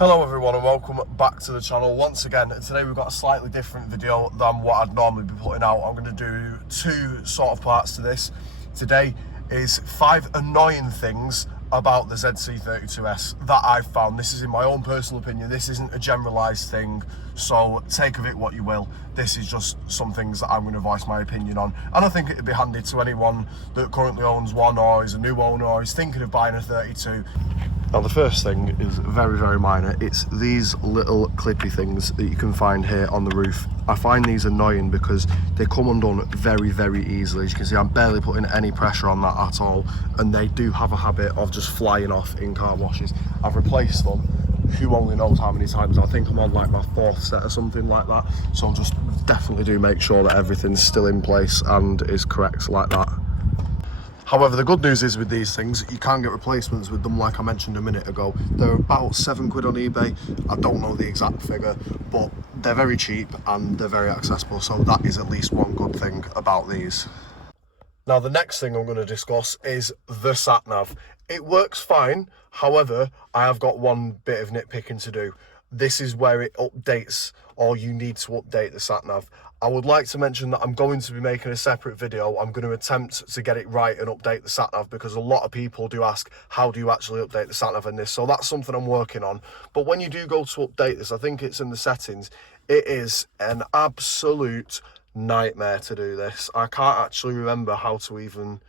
Hello everyone and welcome back to the channel once again. Today we've got a slightly different video than what I'd normally be putting out. I'm going to do two sort of parts to this. Today is 5 annoying things about the ZC32S that I've found. This is in my own personal opinion. This isn't a generalised thing, so take of it what you will. This is just some things that I'm going to voice my opinion on, and I think it'd be handy to anyone that currently owns one or is a new owner or is thinking of buying a 32. Now the first thing is very, very minor. It's these little clippy things that you can find here on the roof. I find these annoying because they come undone very, very easily. As you can see, I'm barely putting any pressure on that at all, and they do have a habit of just flying off in car washes. I've replaced them, who only knows how many times. I think I'm on like my 4th set or something like that, so I'll just definitely do make sure that everything's still in place and is correct like that. However, the good news is with these things, you can get replacements with them like I mentioned a minute ago. They're about £7 on eBay. I don't know the exact figure, but they're very cheap and they're very accessible. So that is at least one good thing about these. Now, the next thing I'm going to discuss is the sat-nav. It works fine. However, I have got one bit of nitpicking to do. This is where it updates, or you need to update the sat-nav. I would like to mention that I'm going to be making a separate video. I'm going to attempt to get it right and update the sat-nav, because a lot of people do ask, how do you actually update the sat-nav in this? So that's something I'm working on. But when you do go to update this, I think it's in the settings, it is an absolute nightmare to do this. I can't actually remember how to even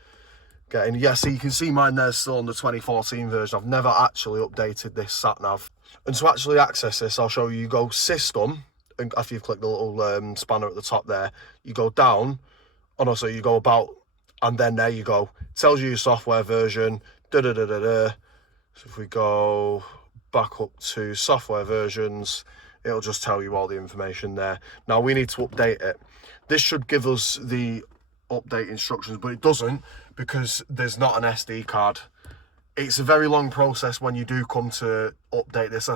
get in. Yeah, so you can see mine there's still on the 2014 version. I've never actually updated this sat-nav. And to actually access this, I'll show you. You go System, and after you've clicked the little spanner at the top there, you go down, and also you go About, and then there you go. It tells you your software version, So if we go back up to software versions, it'll just tell you all the information there. Now we need to update it. This should give us the update instructions, but it doesn't, because there's not an SD card. It's a very long process when you do come to update this.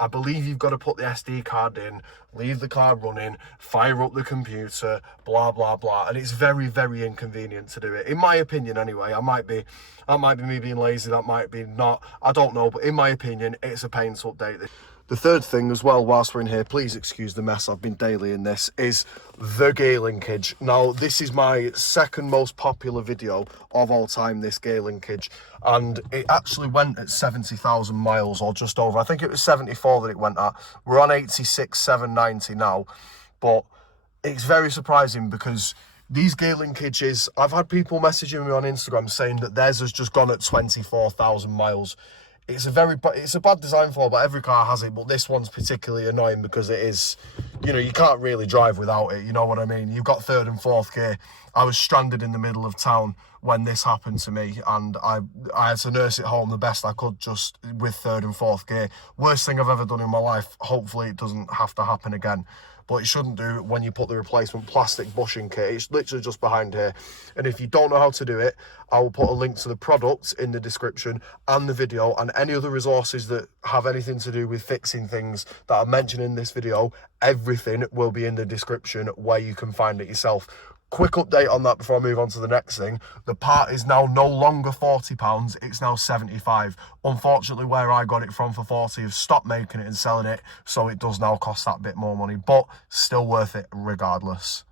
I believe you've got to put the SD card in, leave the card running, fire up the computer, blah, blah, blah. And it's very, very inconvenient to do it. In my opinion, anyway. That might be me being lazy, that might be not. I don't know, but in my opinion, it's a pain to update this. The third thing as well, whilst we're in here, please excuse the mess, I've been daily in this, is the gear linkage. Now, this is my second most popular video of all time, this gear linkage, and it actually went at 70,000 miles or just over. I think it was 74 that it went at. We're on 86,790 now, but it's very surprising because these gear linkages, I've had people messaging me on Instagram saying that theirs has just gone at 24,000 miles. It's a bad design flaw, but every car has it. But this one's particularly annoying because it is, you know, you can't really drive without it. You know what I mean? You've got 3rd and 4th gear. I was stranded in the middle of town when this happened to me, and I had to nurse it home the best I could just with 3rd and 4th gear. Worst thing I've ever done in my life. Hopefully it doesn't have to happen again. But it shouldn't do when you put the replacement plastic bushing kit. It's literally just behind here. And if you don't know how to do it, I will put a link to the product in the description and the video, and any other resources that have anything to do with fixing things that I mentioned in this video. Everything will be in the description where you can find it yourself. Quick update on that before I move on to the next thing. The part is now no longer £40, it's now 75. Unfortunately, where I got it from for 40, have stopped making it and selling it, so it does now cost that bit more money, but still worth it regardless.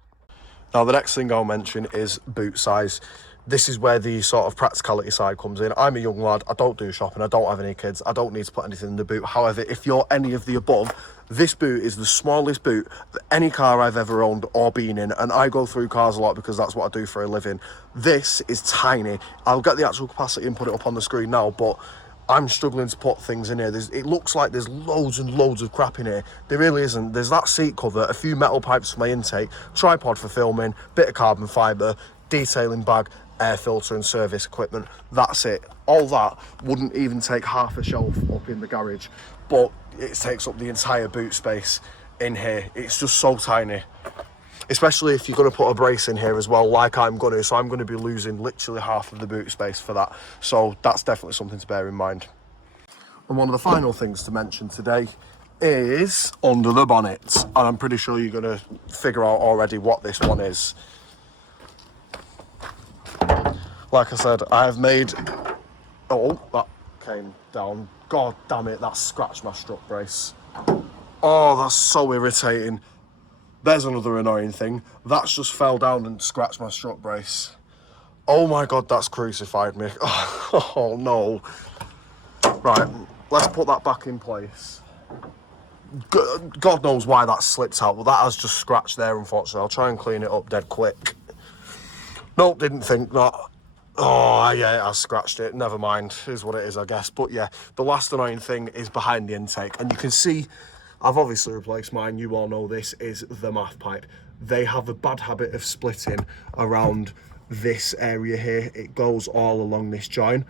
Now, the next thing I'll mention is boot size. This is where the sort of practicality side comes in. I'm a young lad, I don't do shopping, I don't have any kids, I don't need to put anything in the boot. However, if you're any of the above, this boot is the smallest boot that any car I've ever owned or been in, and I go through cars a lot because that's what I do for a living. This is tiny. I'll get the actual capacity and put it up on the screen now, but I'm struggling to put things in here. It looks like there's loads and loads of crap in here. There really isn't. There's that seat cover, a few metal pipes for my intake, tripod for filming, bit of carbon fibre, detailing bag, air filter and service equipment. That's it. All that wouldn't even take half a shelf up in the garage, but it takes up the entire boot space in here. It's just so tiny, especially if you're going to put a brace in here as well, like I'm going to. So I'm going to be losing literally half of the boot space for that. So that's definitely something to bear in mind. And one of the final things to mention today is under the bonnet, and I'm pretty sure you're going to figure out already what this one is. Like I said, I have made, oh, that came down God damn it, that scratched my strut brace. Oh, that's so irritating. There's another annoying thing. That's just fell down and scratched my strut brace. Oh my God, that's crucified me. Oh no. Right, let's put that back in place. God knows why that slipped out, but that has just scratched there, unfortunately. I'll try and clean it up dead quick. Nope, didn't think that. Oh, yeah, it has scratched it. Never mind. Is what it is, I guess. But yeah, the last annoying thing is behind the intake. And you can see, I've obviously replaced mine. You all know this is the MAF pipe. They have a bad habit of splitting around this area here. It goes all along this joint.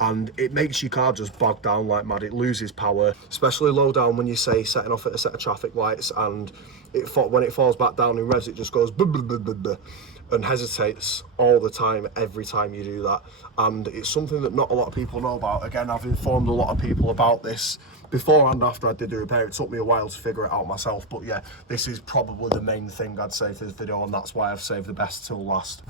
And it makes your car just bog down like mad. It loses power, especially low down when you say setting off at a set of traffic lights, and when it falls back down in revs, it just goes blah, blah, blah, blah, blah, and hesitates all the time, every time you do that. And it's something that not a lot of people know about. Again, I've informed a lot of people about this before and after I did the repair. It took me a while to figure it out myself, but yeah, this is probably the main thing I'd say for this video, and that's why I've saved the best till last.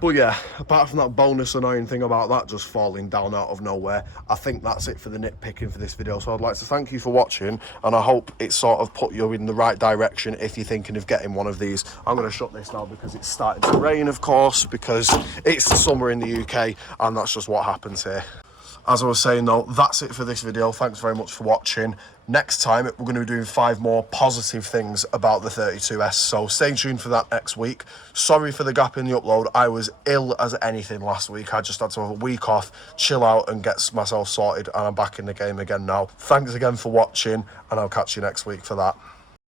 But yeah, apart from that bonus annoying thing about that just falling down out of nowhere, I think that's it for the nitpicking for this video. So I'd like to thank you for watching, and I hope it sort of put you in the right direction if you're thinking of getting one of these. I'm going to shut this now because it's starting to rain, of course, because it's the summer in the UK, and that's just what happens here. As I was saying though, that's it for this video. Thanks very much for watching. Next time, we're going to be doing 5 more positive things about the 32S, so stay tuned for that next week. Sorry for the gap in the upload. I was ill as anything last week. I just had to have a week off, chill out and get myself sorted, and I'm back in the game again now. Thanks again for watching, and I'll catch you next week for that.